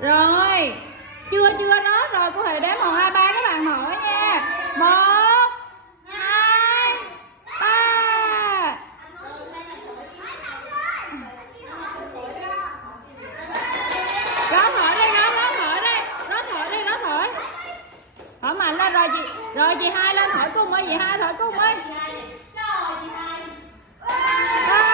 Rồi, chưa đó rồi, cô Huệ đếm 1, 2, 3 các bạn mở nha. 1, 2, 3. Rót thổi đi, rót thổi đi. Thổi mạnh lên rồi chị Hai lên thổi cùng ơi, chị Hai thổi cùng ơi. 3